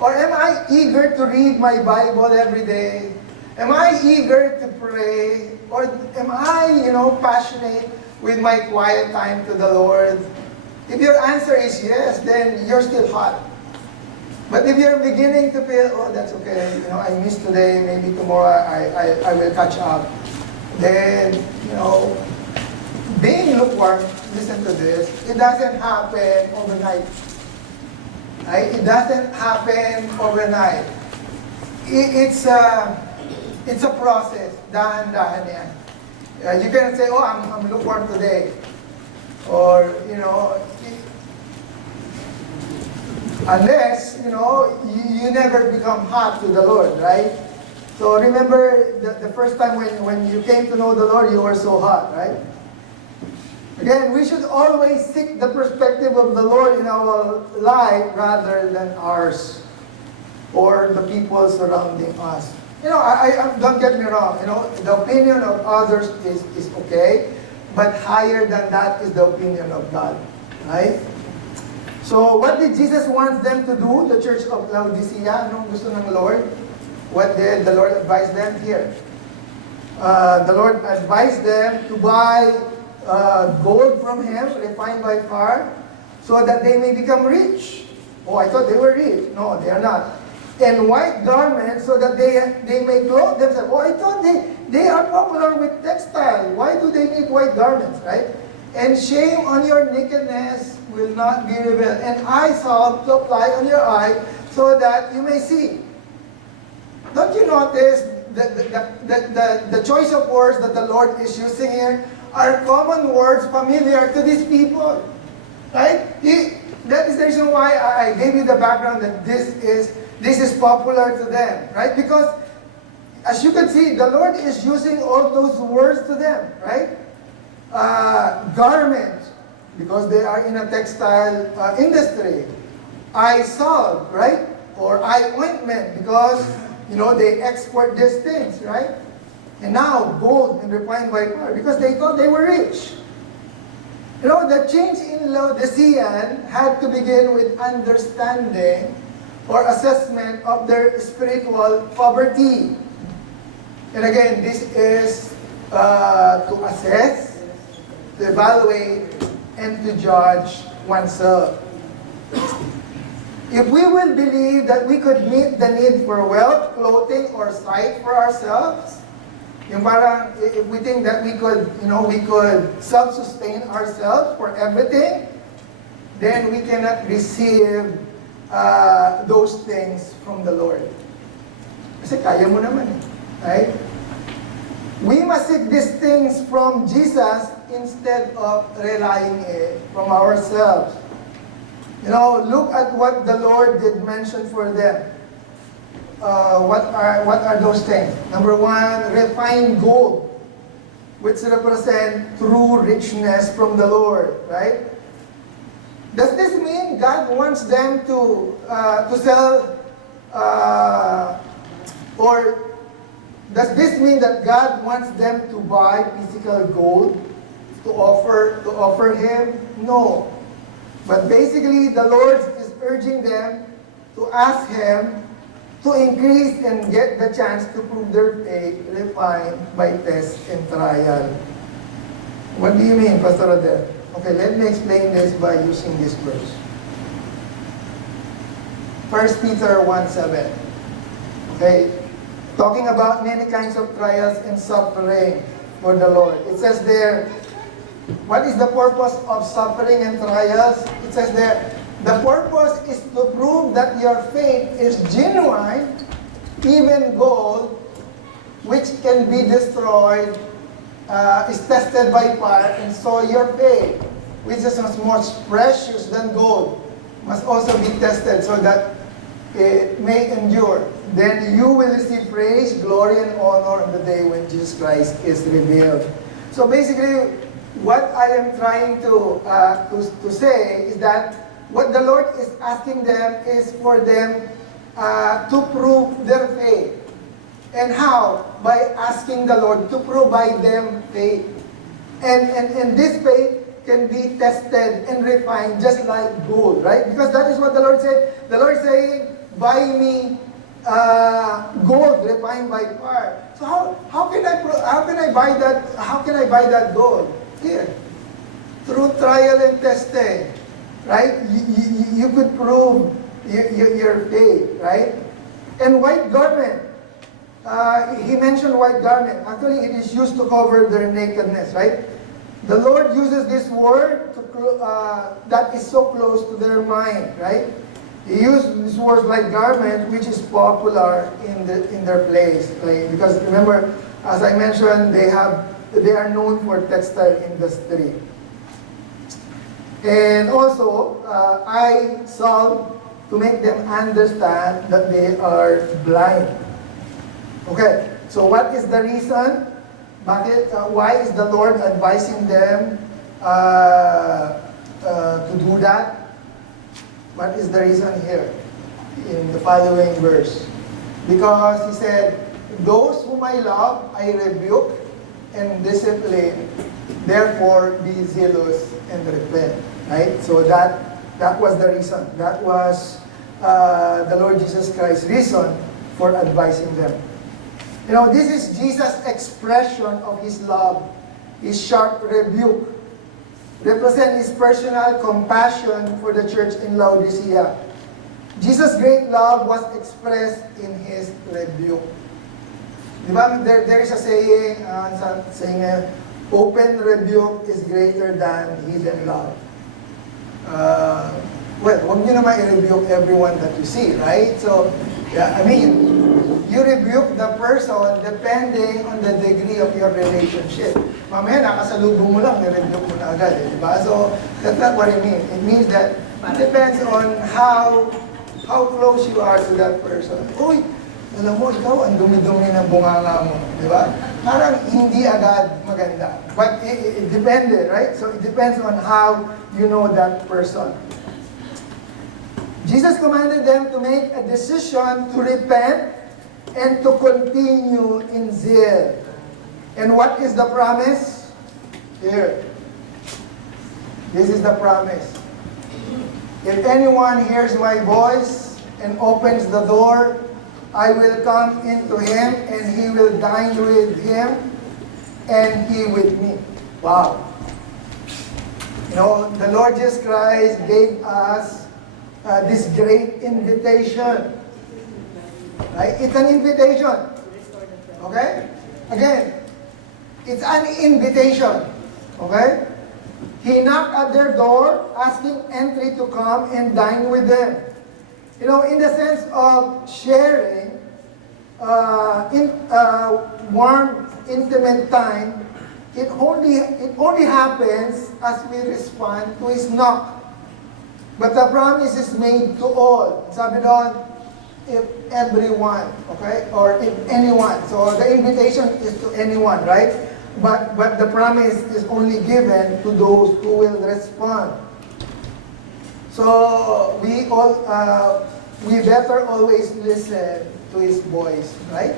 Or am I eager to read my Bible every day? Am I eager to pray? Or am I, passionate with my quiet time to the Lord? If your answer is yes, then you're still hot. But if you're beginning to feel, oh, that's okay, I missed today, maybe tomorrow I will catch up, then, being lukewarm, listen to this, it doesn't happen overnight. Right? It doesn't happen overnight. It's a process, dahan-dahan yan. You cannot say, oh, I'm lukewarm today. Or, unless, you never become hot to the Lord, right? So remember the first time when you came to know the Lord, you were so hot, right? Again, we should always seek the perspective of the Lord in our life rather than ours or the people surrounding us. Don't get me wrong, the opinion of others is okay, but higher than that is the opinion of God, right? So, what did Jesus want them to do, the church of Laodicea? Anong gusto ng Lord? What did the Lord advise them here? The Lord advised them to buy gold from Him, refined by fire, so that they may become rich. Oh, I thought they were rich. No, they are not. And white garments, so that they may clothe themselves. Oh, I thought they are popular with textile. Why do they need white garments, right? And shame on your nakedness will not be revealed. And eye salve to apply on your eye, so that you may see. Don't you notice the choice of words that the Lord is using here are common words familiar to these people, right? That is the reason why I gave you the background that this is popular to them, right? Because as you can see, the Lord is using all those words to them, right? Garment, because they are in a textile industry. Eye salve, right? Or eye ointment, because they export these things, right? And now gold and refined by fire, because they thought they were rich. The change in Laodicean had to begin with understanding or assessment of their spiritual poverty. And again, this is to assess, to evaluate, and to judge oneself. If we will believe that we could meet the need for wealth, clothing, or sight for ourselves, if we think that we could self-sustain ourselves for everything, then we cannot receive those things from the Lord. Kasi kaya mo naman right? We must seek these things from Jesus instead of relying from ourselves. Look at what the Lord did mention for them. What are those things? Number one, refined gold, which represent true richness from the Lord, right? Does this mean God wants them to sell, or does this mean that God wants them to buy physical gold to offer Him? No. But basically, the Lord is urging them to ask Him to increase and get the chance to prove their faith refined by test and trial. What do you mean, Pastor Rodel? Okay, let me explain this by using this verse. 1 Peter 1:7. Okay, talking about many kinds of trials and suffering for the Lord. It says there, what is the purpose of suffering and trials? It says there, the purpose is to prove that your faith is genuine, even gold, which can be destroyed, is tested by fire, and so your faith, which is more precious than gold, must also be tested so that it may endure. Then you will receive praise, glory, and honor on the day when Jesus Christ is revealed. So basically, what I am trying to say is that what the Lord is asking them is for them to prove their faith. And how? By asking the Lord to provide them faith. And this faith can be tested and refined just like gold, right? Because that is what the Lord said. The Lord is saying, buy me gold refined by fire. So how can I buy that? How can I buy that gold? Here, through trial and testing, right? You could prove your faith, right? And white garment. He mentioned white garment. Actually, it is used to cover their nakedness, right? The Lord uses this word that is so close to their mind, right? He used this word like garment, which is popular in their place, right? Because remember, as I mentioned, they are known for textile industry. And also, I solved to make them understand that they are blind. Okay, so what is the reason? Why is the Lord advising them to do that? What is the reason here in the following verse? Because he said, those whom I love, I rebuke and discipline. Therefore, be zealous and repent. Right? So that was the reason. That was the Lord Jesus Christ's reason for advising them. You know, this is Jesus' expression of His love, His sharp rebuke, represent His personal compassion for the church in Laodicea. Jesus' great love was expressed in His rebuke. Diba? There is a saying, open rebuke is greater than hidden love. Well, huwag nyo naman i-rebuke everyone that you see, right? So, yeah, I mean, you rebuke the person depending on the degree of your relationship. Mamaya, nakasalubong mo lang, i-rebuke mo na agad, diba? So, that's not what it means. It means that it depends on how close you are to that person. Uy, alam mo, ikaw, ang dumi-dumi ng bunganga mo, diba? Parang hindi agad maganda. But it depended, right? So, it depends on how you know that person. Jesus commanded them to make a decision to repent and to continue in zeal. And what is the promise? Here. This is the promise. If anyone hears my voice and opens the door, I will come into him and he will dine with him and he with me. Wow. You know, the Lord Jesus Christ gave us this great invitation. Right? It's an invitation. Okay? Again, it's an invitation. Okay? He knocked at their door, asking entry to come and dine with them. You know, in the sense of sharing warm, intimate time, it only happens as we respond to His knock. But the promise is made to all. Sabi doon, if everyone, okay? Or if anyone. So the invitation is to anyone, right? But the promise is only given to those who will respond. So we better always listen to His voice, right?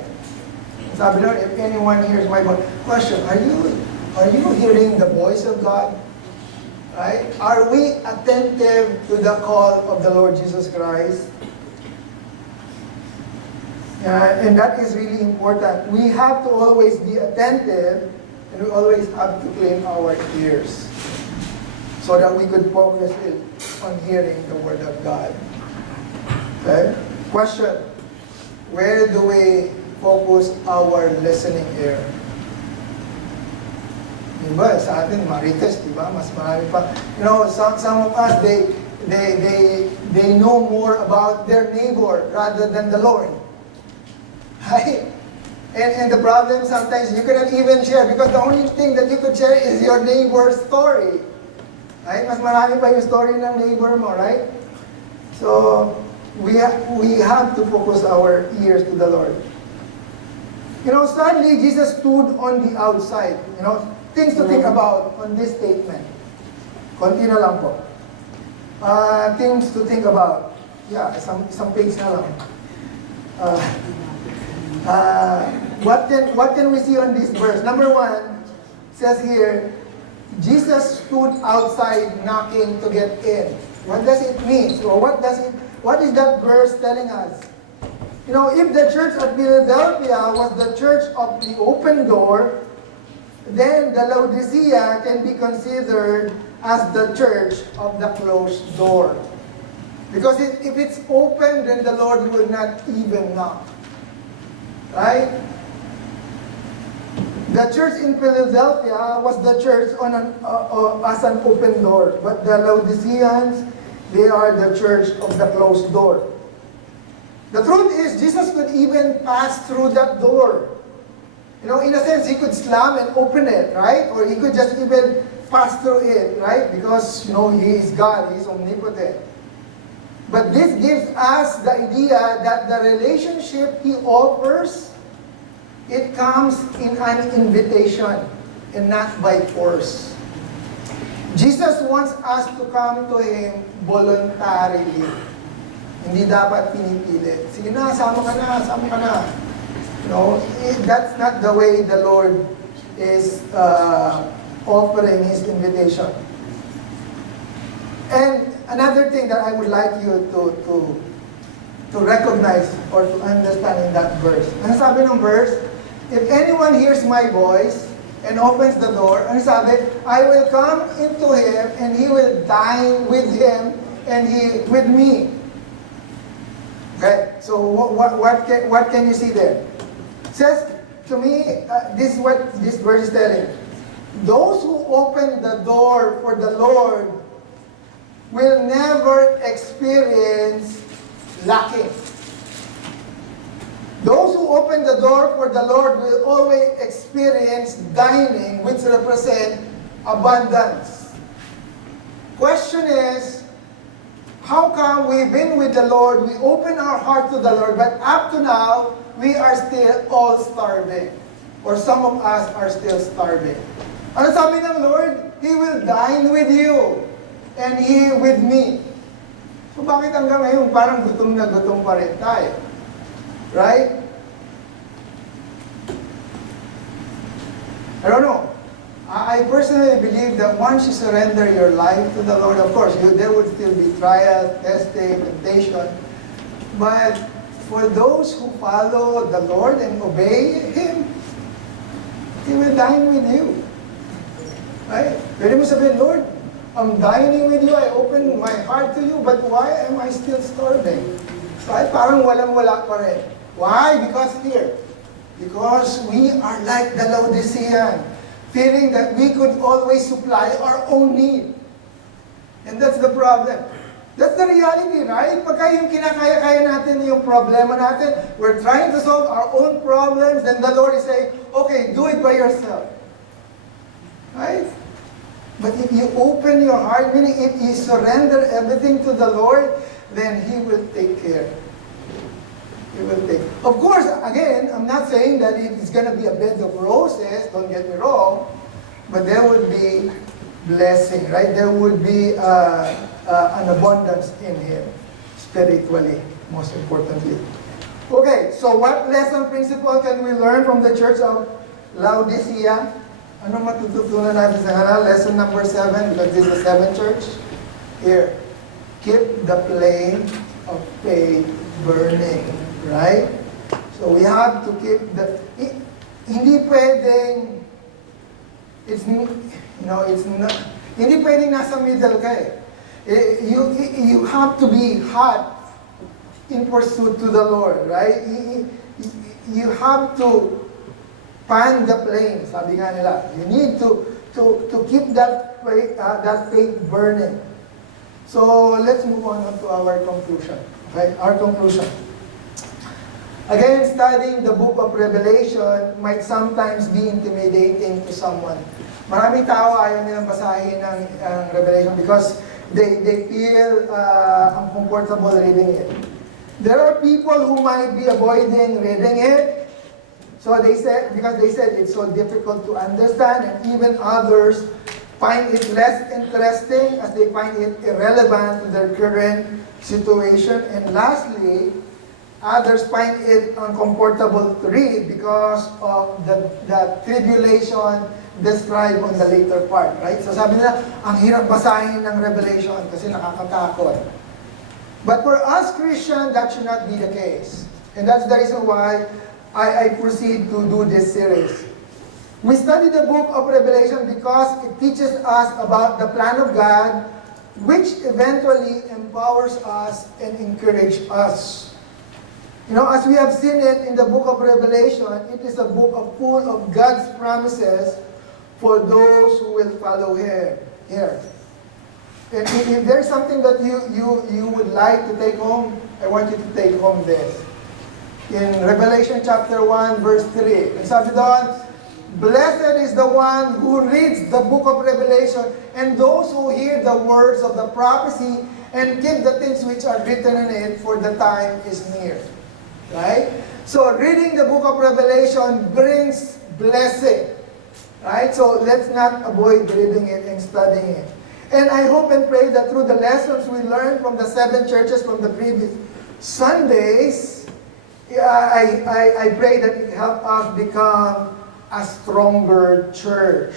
Sabi doon, if anyone hears my voice. Question, are you hearing the voice of God? Right? Are we attentive to the call of the Lord Jesus Christ? And that is really important. We have to always be attentive, and we always have to clean our ears so that we could focus on hearing the Word of God. Okay? Question, where do we focus our listening ear? Diba? Sa atin, marites, diba? Mas marami pa. You know, some of us, they know more about their neighbor rather than the Lord. Right? And the problem sometimes you cannot even share because the only thing that you could share is your neighbor's story. Right? Mas marami pa yung story ng neighbor mo, right? So, we have to focus our ears to the Lord. You know, sadly, Jesus stood on the outside. You know, things to think about on this statement. Konti na lang po. Things to think about. Yeah, isang page na lang. What can we see on this verse? Number 1 says here, Jesus stood outside knocking to get in. What does it mean? So what is that verse telling us? You know, if the church at Philadelphia was the church of the open door, then the Laodicea can be considered as the church of the closed door. Because if it's open, then the Lord will not even knock. Right? The church in Philadelphia was the church as an open door. But the Laodiceans, they are the church of the closed door. The truth is, Jesus could even pass through that door. You know, in a sense, he could slam and open it, right? Or he could just even pass through it, right? Because, you know, he is God, he is omnipotent. But this gives us the idea that the relationship he offers, it comes in an invitation and not by force. Jesus wants us to come to Him voluntarily. Hindi dapat pinipilit. Sige na, sama ka na. No, that's not the way the Lord is offering His invitation. And another thing that I would like you to recognize or to understand in that verse. Ano sabi ng verse? If anyone hears my voice and opens the door, ano sabi? I will come into him and he will dine with him and he with me. Okay, so what can you see there? It says to me, this is what this verse is telling. Those who open the door for the Lord will never experience lacking. Those who open the door for the Lord will always experience dining, which represent abundance. Question is, how come we've been with the Lord, we open our heart to the Lord, but up to now, we are still all starving? Or some of us are still starving. Ano sabi ng Lord? He will dine with you, and He with me. So bakit hanggang ngayon parang gutom na gutom pa rin tayo? Right? I don't know. I personally believe that once you surrender your life to the Lord, of course, there would still be trials, testing, temptation. But for those who follow the Lord and obey Him, He will dine with you. Right? Pwede mo sabihin, Lord, I'm dining with you, I open my heart to you, but why am I still starving? Right? Parang walang-wala pa rin. Why? Because we are like the Laodicean, feeling that we could always supply our own need. And that's the problem. That's the reality, right? Pagka yung kinakaya-kaya natin yung problema natin, we're trying to solve our own problems, then the Lord is saying, okay, do it by yourself. Right? But if you open your heart, meaning if you surrender everything to the Lord, then He will take care. He will take. Of course, again, I'm not saying that it's going to be a bed of roses, don't get me wrong, but there would be blessing, right? There would be an abundance in Him, spiritually, most importantly. Okay, so what lesson principle can we learn from the church of Laodicea? Ano matututunan natin sa kanila? Lesson number 7, because this is the 7th church. Here, keep the flame of faith burning. Right? So we have to keep hindi pwedeng, hindi pwedeng nasa middle ka eh. You have to be hot in pursuit to the Lord, right? You have to fan the flame, sabi nga nila. You need to keep that faith burning. So let's move on to our conclusion. Okay? Our conclusion. Again, studying the book of Revelation might sometimes be intimidating to someone. Maraming tao ayaw nilang basahin ang Revelation because they feel uncomfortable reading it. There are people who might be avoiding reading it. So because they said it's so difficult to understand, and even others find it less interesting as they find it irrelevant to their current situation. And lastly, others find it uncomfortable to read because of the tribulation described on the later part, right? So sabi nila, ang hirap basahin ng Revelation kasi nakakatakot. But for us Christians, that should not be the case. And that's the reason why I proceed to do this series. We study the book of Revelation because it teaches us about the plan of God which eventually empowers us and encourages us. You know, as we have seen it in the book of Revelation, it is a book full of God's promises for those who will follow Him here. And if there's something that you would like to take home, I want you to take home this. In Revelation chapter 1, verse 3, and sabi doon, "Blessed is the one who reads the book of Revelation, and those who hear the words of the prophecy, and keep the things which are written in it, for the time is near." Right? So reading the book of Revelation brings blessing. Right? So let's not avoid reading it and studying it. And I hope and pray that through the lessons we learned from the 7 churches from the previous Sundays, I pray that it help us become a stronger church.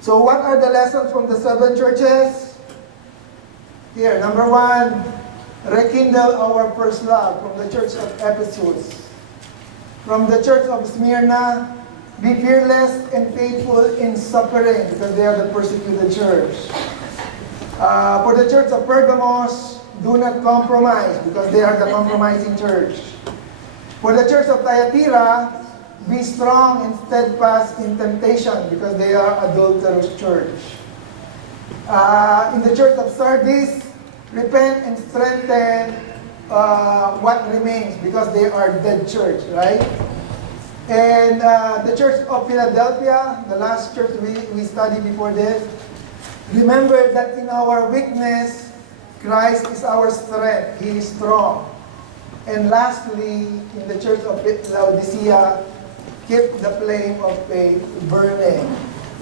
So what are the lessons from the 7 churches? Here, number 1, rekindle our first love from the church of Ephesus. From the church of Smyrna, be fearless and faithful in suffering, because they are the persecuted church. For the church of Pergamos, do not compromise, because they are the compromising church. For the church of Thyatira, be strong and steadfast in temptation, because they are adulterous church. In the church of Sardis, repent and strengthen what remains, because they are dead church, right? And the church of Philadelphia, the last church we studied before this, remember that in our weakness, Christ is our strength. He is strong. And lastly, in the church of Laodicea, keep the flame of faith burning.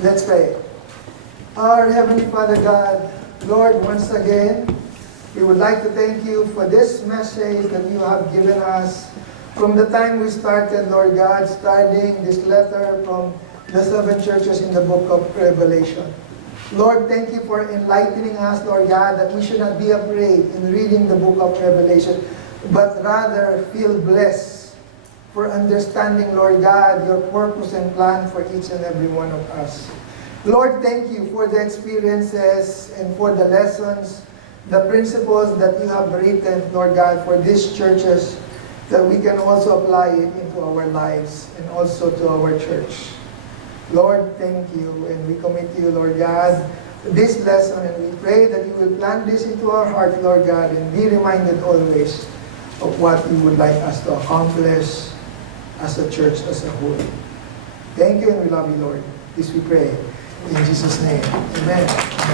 Let's pray. Our Heavenly Father God, Lord, once again, we would like to thank you for this message that you have given us from the time we started, Lord God, studying this letter from the 7 churches in the book of Revelation. Lord, thank you for enlightening us, Lord God, that we should not be afraid in reading the book of Revelation, but rather feel blessed for understanding, Lord God, your purpose and plan for each and every one of us. Lord, thank you for the experiences and for the lessons, the principles that you have written, Lord God, for these churches, that we can also apply it into our lives and also to our church. Lord, thank you, and we commit to you, Lord God, this lesson, and we pray that you will plant this into our heart, Lord God, and be reminded always of what you would like us to accomplish as a church as a whole. Thank you, and we love you, Lord. This we pray. In Jesus' name, amen.